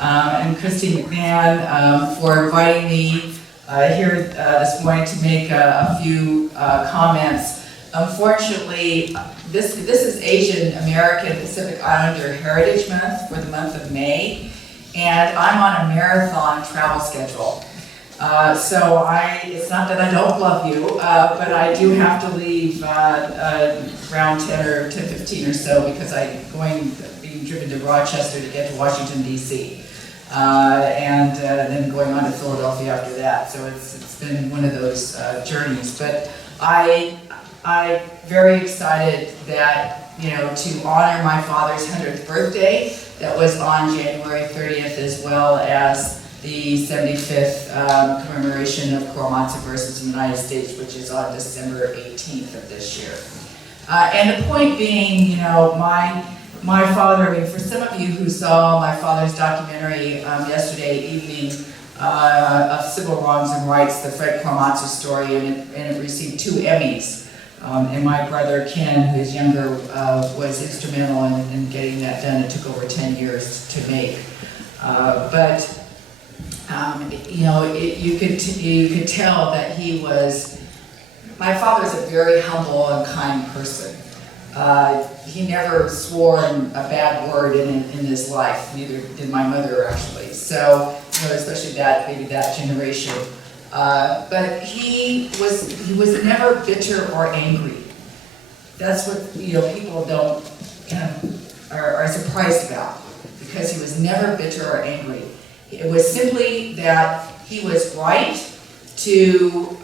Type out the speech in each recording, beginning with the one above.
and Christine McMahon for inviting me here this morning to make a few comments. Unfortunately, this is Asian American Pacific Islander Heritage Month for the month of May, and I'm on a marathon travel schedule. So it's not that I don't love you, but I do have to leave around 10 or 10:15 or so because I'm being driven to Rochester to get to Washington, D.C. And then going on to Philadelphia after that. So it's been one of those journeys. But I'm very excited that, to honor my father's 100th birthday, that was on January 30th, as well as the 75th commemoration of Korematsu versus the United States, which is on December 18th of this year. And the point being, my father, for some of you who saw my father's documentary yesterday evening of civil wrongs and rights, the Fred Korematsu story, and it received 2 Emmys. And my brother Ken, who is younger, was instrumental in getting that done. It took over 10 years to make. You could tell that my father was a very humble and kind person. He never swore a bad word in his life, neither did my mother actually. So, especially maybe that generation. But he was never bitter or angry. That's what, people are surprised about, because he was never bitter or angry. It was simply that he was right to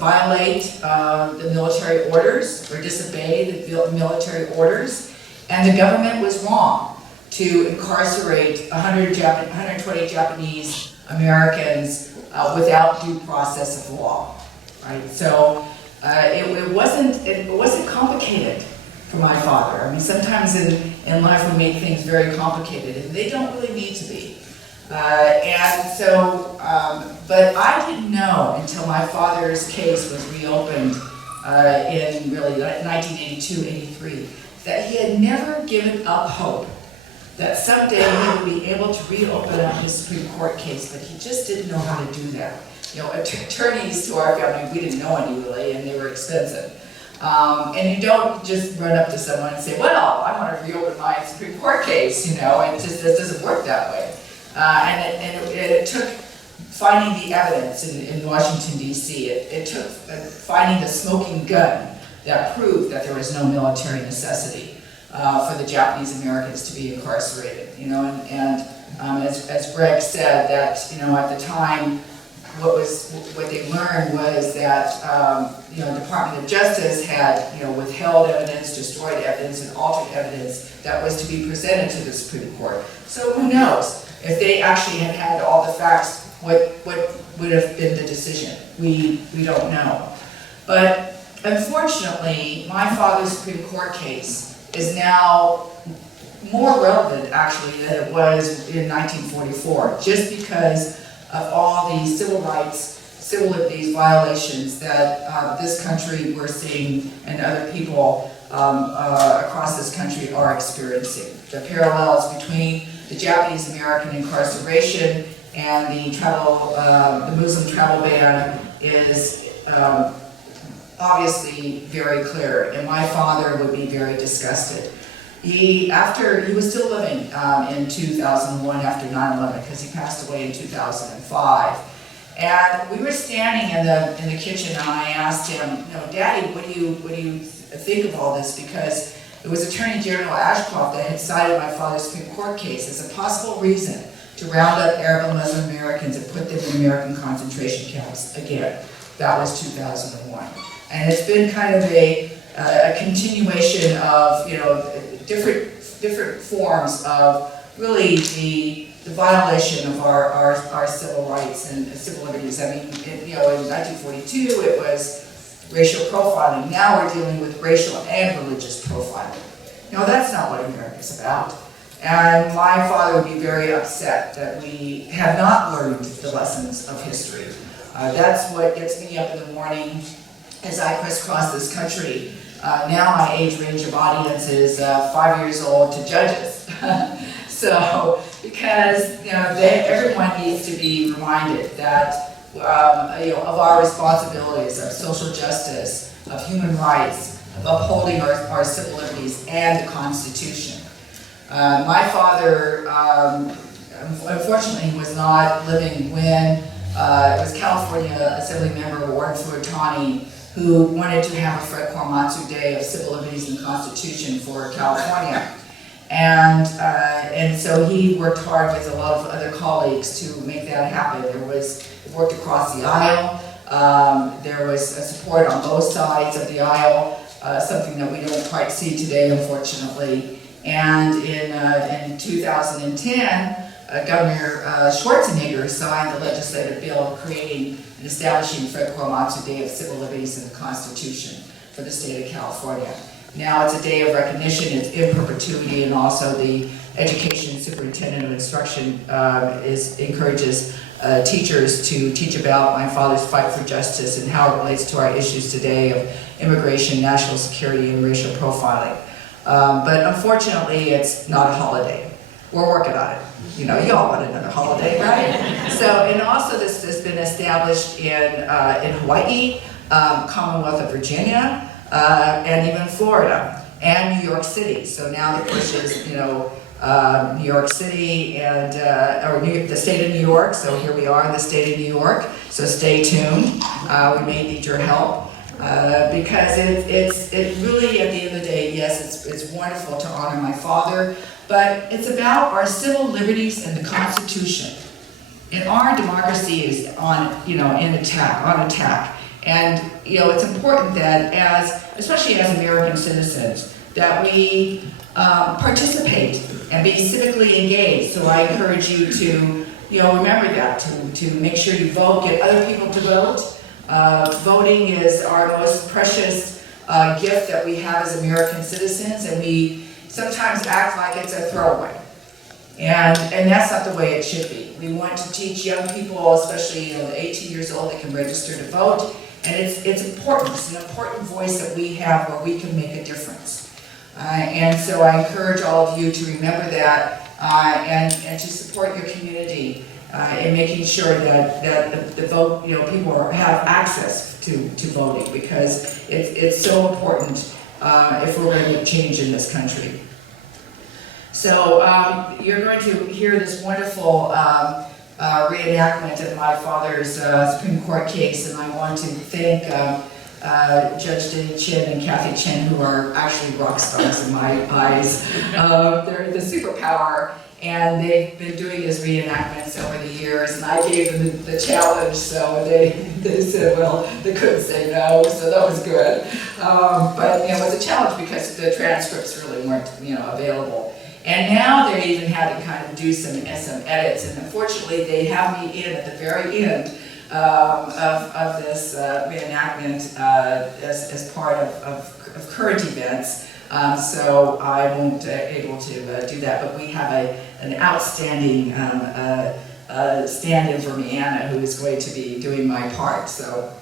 violate the military orders or disobey the military orders, and the government was wrong to incarcerate 120 Japanese Americans without due process of law. Right? So it wasn't complicated for my father. I mean, sometimes in life we make things very complicated, and they don't really need to be. But I didn't know until my father's case was reopened in really 1982-83 that he had never given up hope that someday he would be able to reopen up his Supreme Court case, but he just didn't know how to do that. Attorneys to our family, we didn't know any really, and they were expensive. And you don't just run up to someone and say, well, I want to reopen my Supreme Court case, it just doesn't work that way. And it took finding the evidence in Washington, D.C. It took finding the smoking gun that proved that there was no military necessity for the Japanese Americans to be incarcerated, as Greg said, that, at the time, what they learned was that the Department of Justice had withheld evidence, destroyed evidence, and altered evidence that was to be presented to the Supreme Court. So who knows if they actually had had all the facts, what would have been the decision? We don't know. But unfortunately, my father's Supreme Court case is now more relevant actually than it was in 1944, just because of all the civil liberties violations that this country we're seeing and other people across this country are experiencing. The parallels between the Japanese American incarceration and the Muslim travel ban is obviously very clear, and my father would be very disgusted. He was still living in 2001 after 9/11, because he passed away in 2005. And we were standing in the kitchen, and I asked him, Daddy, what do you think of all this? Because it was Attorney General Ashcroft that had cited my father's Supreme Court case as a possible reason to round up Arab and Muslim Americans and put them in American concentration camps again. That was 2001. And it's been kind of a continuation of, different forms of really the violation of our civil rights and civil liberties. I mean, in 1942 it was racial profiling. Now we're dealing with racial and religious profiling. That's not what America's about. And my father would be very upset that we have not learned the lessons of history. That's what gets me up in the morning as I crisscross this country. Now my age range of audience is 5 years old to judges. So, because everyone needs to be reminded that of our responsibilities of social justice, of human rights, of upholding our civil liberties and the Constitution. My father, unfortunately, was not living when it was California Assembly Member Warren Furitani who wanted to have a Fred Korematsu Day of Civil Liberties and Constitution for California. And so he worked hard with a lot of other colleagues to make that happen. It worked across the aisle. There was support on both sides of the aisle, something that we don't quite see today, unfortunately. And in 2010, Governor Schwarzenegger signed the legislative bill creating and establishing Fred Korematsu Day of Civil Liberties and the Constitution for the state of California. Now it's a day of recognition, it's in perpetuity, and also the Education Superintendent of Instruction encourages teachers to teach about my father's fight for justice and how it relates to our issues today of immigration, national security, and racial profiling. But unfortunately, it's not a holiday. We're working on it. You all want another holiday, right? So, and also this has been established in Hawaii, Commonwealth of Virginia, and even Florida, and New York City. So now the push is, New York City and, the state of New York. So here we are in the state of New York. So stay tuned. We may need your help. Because it really, at the end of the day, yes, it's wonderful to honor my father, but it's about our civil liberties and the Constitution. And our democracy is on attack. And it's important that especially as American citizens, that we participate and be civically engaged. So I encourage you to remember that, to make sure you vote, get other people to vote. Voting is our most precious gift that we have as American citizens, and we sometimes act like it's a throwaway. And that's not the way it should be. We want to teach young people, especially the 18 years old, that can register to vote. And it's important. It's an important voice that we have where we can make a difference. And so I encourage all of you to remember that and to support your community in making sure that the vote, people have access to voting, because it's so important if we're going to make change in this country. So you're going to hear this wonderful reenactment of my father's Supreme Court case, and I want to thank Judge Denny Chin and Kathy Chin, who are actually rock stars in my eyes. They're the superpower, and they've been doing these reenactments over the years, and I gave them the challenge, so they said, well, they couldn't say no, so that was good. But it was a challenge because the transcripts really weren't available. And now they're even having to kind of do some edits, and unfortunately they have me in at the very end of this reenactment as part of current events. So I won't able to do that, but we have an outstanding stand-in for Mianna, who is going to be doing my part. So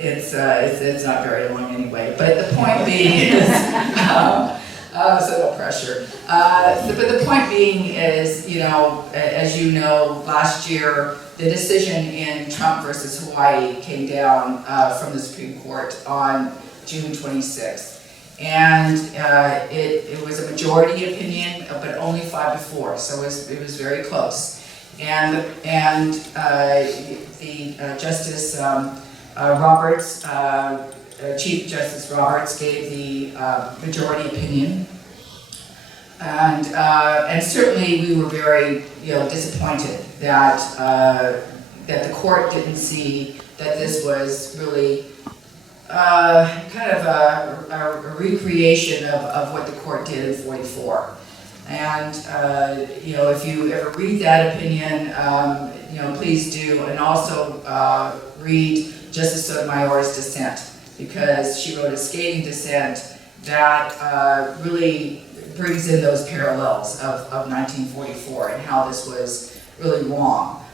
it's not very long anyway. But the point being is, so no pressure. But the point being is, as you know, last year the decision in Trump versus Hawaii came down from the Supreme Court on June 26th. And it was a majority opinion, but only 5-4, so it was very close. And the Justice Roberts, Chief Justice Roberts, gave the majority opinion. And certainly we were very disappointed that the court didn't see that this was really kind of a recreation of what the court did in 44. And if you ever read that opinion, please do, and also read Justice Sotomayor's dissent, because she wrote a scathing dissent that really brings in those parallels of 1944 and how this was really wrong.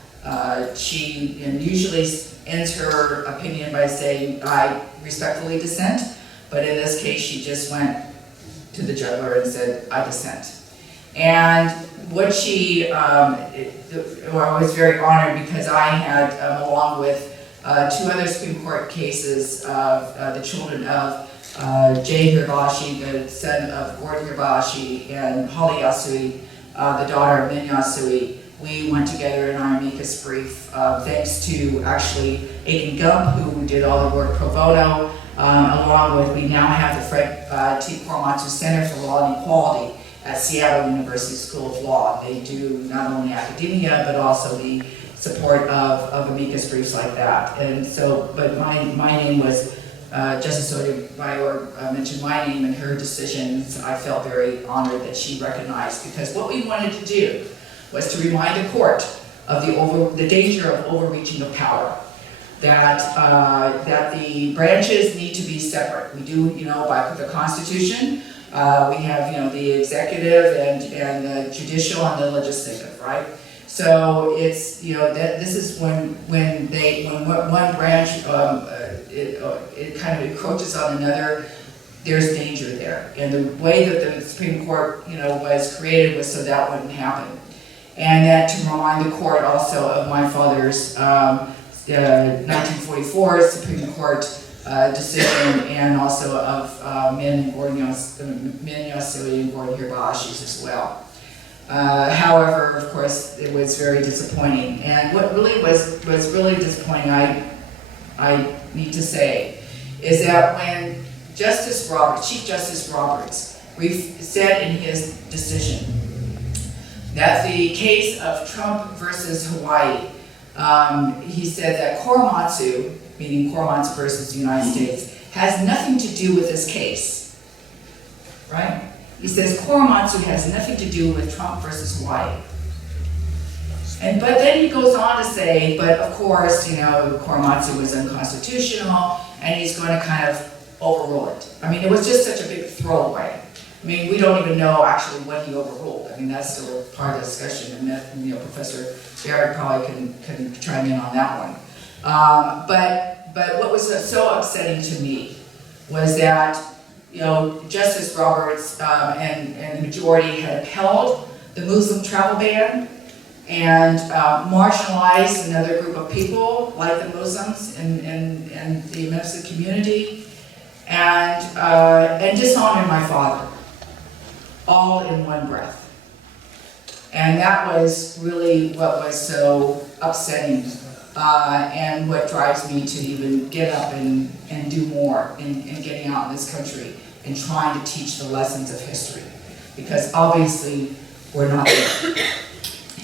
She usually ends her opinion by saying, I respectfully dissent, but in this case she just went to the jugular and said, I dissent. And what she, I was very honored because I had, along with 2 other Supreme Court cases of the children of Jay Hirabayashi, the son of Gordon Hirabayashi, and Holly Yasui, the daughter of Min Yasui. We went together in our amicus brief, thanks to actually Aiken Gump, who did all the work pro bono, along with, we now have the Fred Korematsu Center for Law and Equality at Seattle University School of Law. They do not only academia, but also the support of amicus briefs like that. And so, but my name was, Justice Sotomayor mentioned my name in her decisions. I felt very honored that she recognized, because what we wanted to do was to remind the court of the danger of overreaching of power. That the branches need to be separate. We do, by the Constitution, we have, the executive and the judicial and the legislative, right? So it's, that this is when one branch it kind of encroaches on another, there's danger there. And the way that the Supreme Court, was created was so that wouldn't happen. And that to remind the court also of my father's 1944 Supreme Court decision, and also of Min Yasui and Gordon Hirabayashi's as well. However, of course, it was very disappointing. And what really was really disappointing, I need to say, is that when Chief Justice Roberts said in his decision that the case of Trump versus Hawaii, he said that Korematsu, meaning Korematsu versus the United States, has nothing to do with this case, right? He says Korematsu has nothing to do with Trump versus Hawaii. But then he goes on to say, but of course, Korematsu was unconstitutional, and he's going to kind of overrule it. I mean, it was just such a big throwaway. I mean, we don't even know actually what he overruled. I mean, that's still part of the discussion, and that, Professor Barrett probably can chime in on that one. But what was so upsetting to me was that, Justice Roberts and the majority had upheld the Muslim travel ban and marginalized another group of people, like the Muslims and the Muslim community, and dishonored my father, all in one breath. And that was really what was so upsetting, and what drives me to even get up and do more in getting out in this country and trying to teach the lessons of history. Because obviously, we're not there.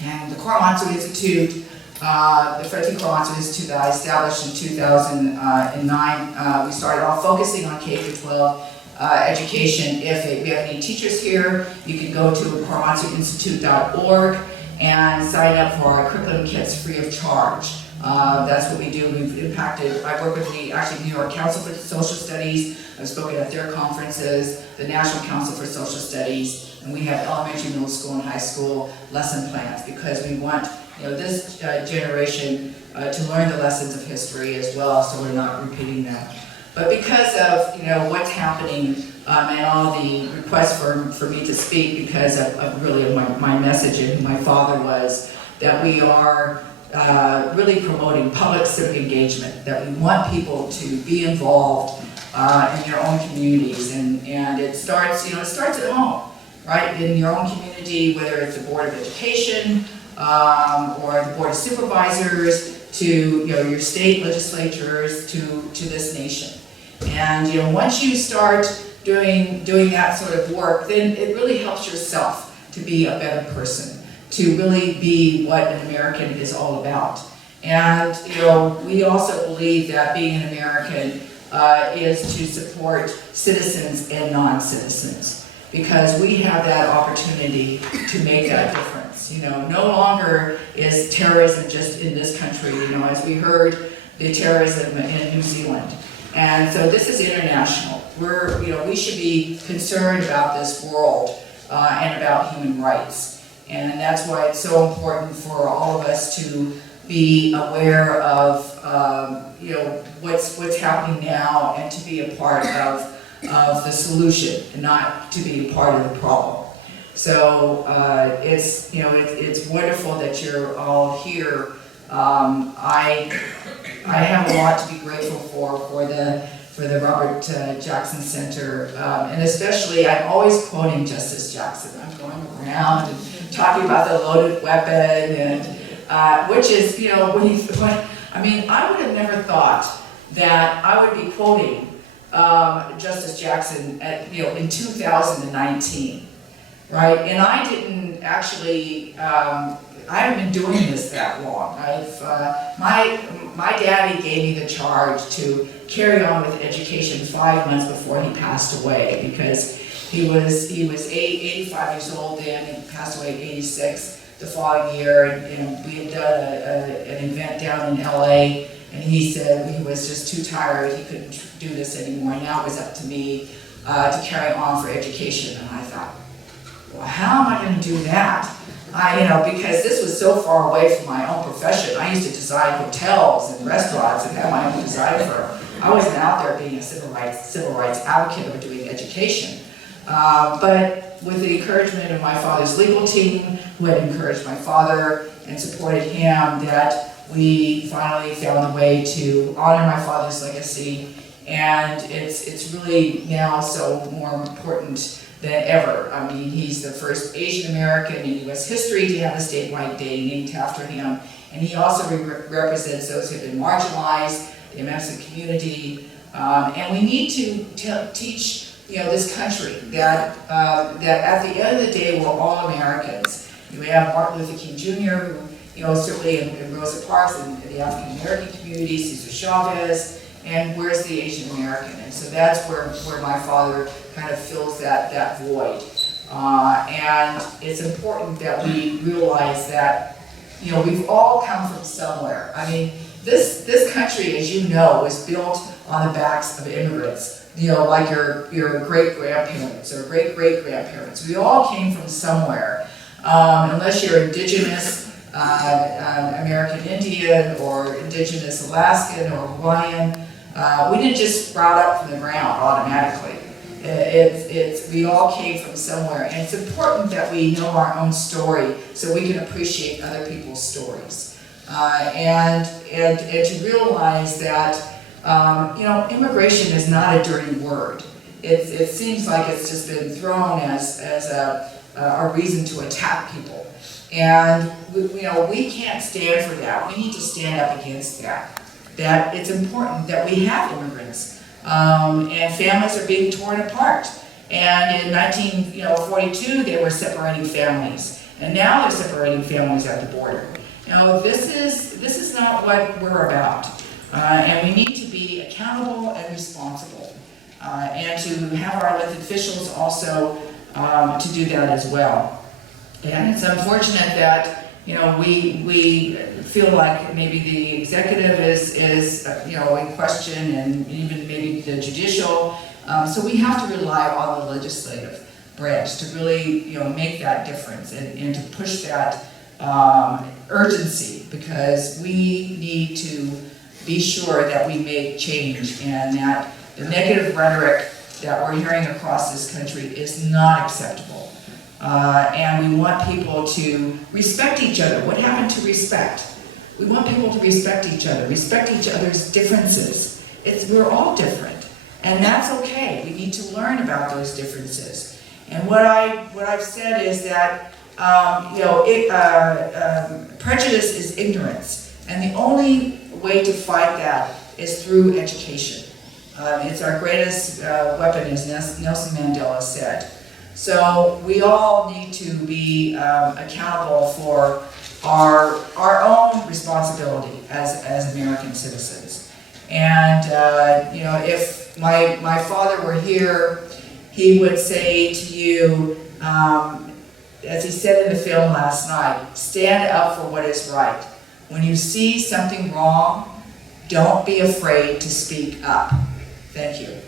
And the Korematsu Institute, the Fred Korematsu Institute that I established in 2009, we started off focusing on K-12 education. If we have any teachers here, you can go to korematsuinstitute.org and sign up for our curriculum kits free of charge. That's what we do. We've impacted, I work with the New York Council for Social Studies. I've spoken at their conferences, the National Council for Social Studies, and we have elementary, middle school, and high school lesson plans, because we want this generation to learn the lessons of history as well, so we're not repeating them. But because of what's happening and all the requests for me to speak, because of really my message and who my father was, that we are really promoting public civic engagement, that we want people to be involved in their own communities, and it starts at home, right? In your own community, whether it's the Board of Education or the Board of Supervisors, to your state legislatures, to this nation. And once you start doing that sort of work, then it really helps yourself to be a better person, to really be what an American is all about. And we also believe that being an American is to support citizens and non-citizens, because we have that opportunity to make that difference. No longer is terrorism just in this country, as we heard, the terrorism in New Zealand. And so this is international. We should be concerned about this world and about human rights. And that's why it's so important for all of us to be aware of what's happening now, and to be a part of the solution and not to be a part of the problem. So it's, you know, it's wonderful that you're all here. I have a lot to be grateful for the Robert Jackson Center, and especially I'm always quoting Justice Jackson. I'm going around and talking about the loaded weapon, and which is, you know, I mean, I would have never thought that I would be quoting Justice Jackson at, you know, in 2019, right? And I didn't actually. I haven't been doing this that long. My daddy gave me the charge to carry on with education 5 months before he passed away, because he was 85 years old then, and passed away at 86 the following year, and we had done an event down in LA, and he said he was just too tired, he couldn't do this anymore, and now it was up to me to carry on for education. And I thought, well, how am I going to do that? You know, because this was so far away from my own profession. I used to design hotels and restaurants and have my own design firm. I wasn't out there being a civil rights advocate or doing education. But with the encouragement of my father's legal team, who had encouraged my father and supported him, that we finally found a way to honor my father's legacy. And it's really now so more important than ever. I mean, he's the first Asian American in U.S. history to have a statewide day named after him. And he also represents those who have been marginalized, the immigrant community. And we need to teach, you know, this country that at the end of the day, we're all Americans. We have Martin Luther King Jr., who, you know, certainly in Rosa Parks and the African American community, Cesar Chavez, and where's the Asian American? And so that's where my father kind of fills that void. And it's important that we realize that, you know, we've all come from somewhere. I mean, this country, as you know, was built on the backs of immigrants. You know, like your great-grandparents or great-great-grandparents. We all came from somewhere. Unless you're indigenous American Indian or indigenous Alaskan or Hawaiian, we didn't just sprout up from the ground automatically. We all came from somewhere, and it's important that we know our own story so we can appreciate other people's stories, and to realize that you know, immigration is not a dirty word. It seems like it's just been thrown as a reason to attack people, and you know, we can't stand for that. We need to stand up against that. That it's important that we have immigrants, and families are being torn apart. And in 1942, they were separating families, and now they're separating families at the border. You know, this is not what we're about, and we need to be accountable and responsible, and to have our elected officials also to do that as well. And it's unfortunate that, you know, we feel like maybe the executive is you know, in question, and even maybe the judicial. So we have to rely on the legislative branch to really, you know, make that difference and to push that urgency, because we need to be sure that we make change, and that the negative rhetoric that we're hearing across this country is not acceptable. And we want people to respect each other. What happened to respect? We want people to respect each other's differences. We're all different, and that's okay. We need to learn about those differences. And what I've said is that you know, prejudice is ignorance, and the only way to fight that is through education. It's our greatest weapon, as Nelson Mandela said. So we all need to be accountable for our own responsibility as American citizens. And you know, if my father were here, he would say to you, as he said in the film last night, stand up for what is right. When you see something wrong, don't be afraid to speak up. Thank you.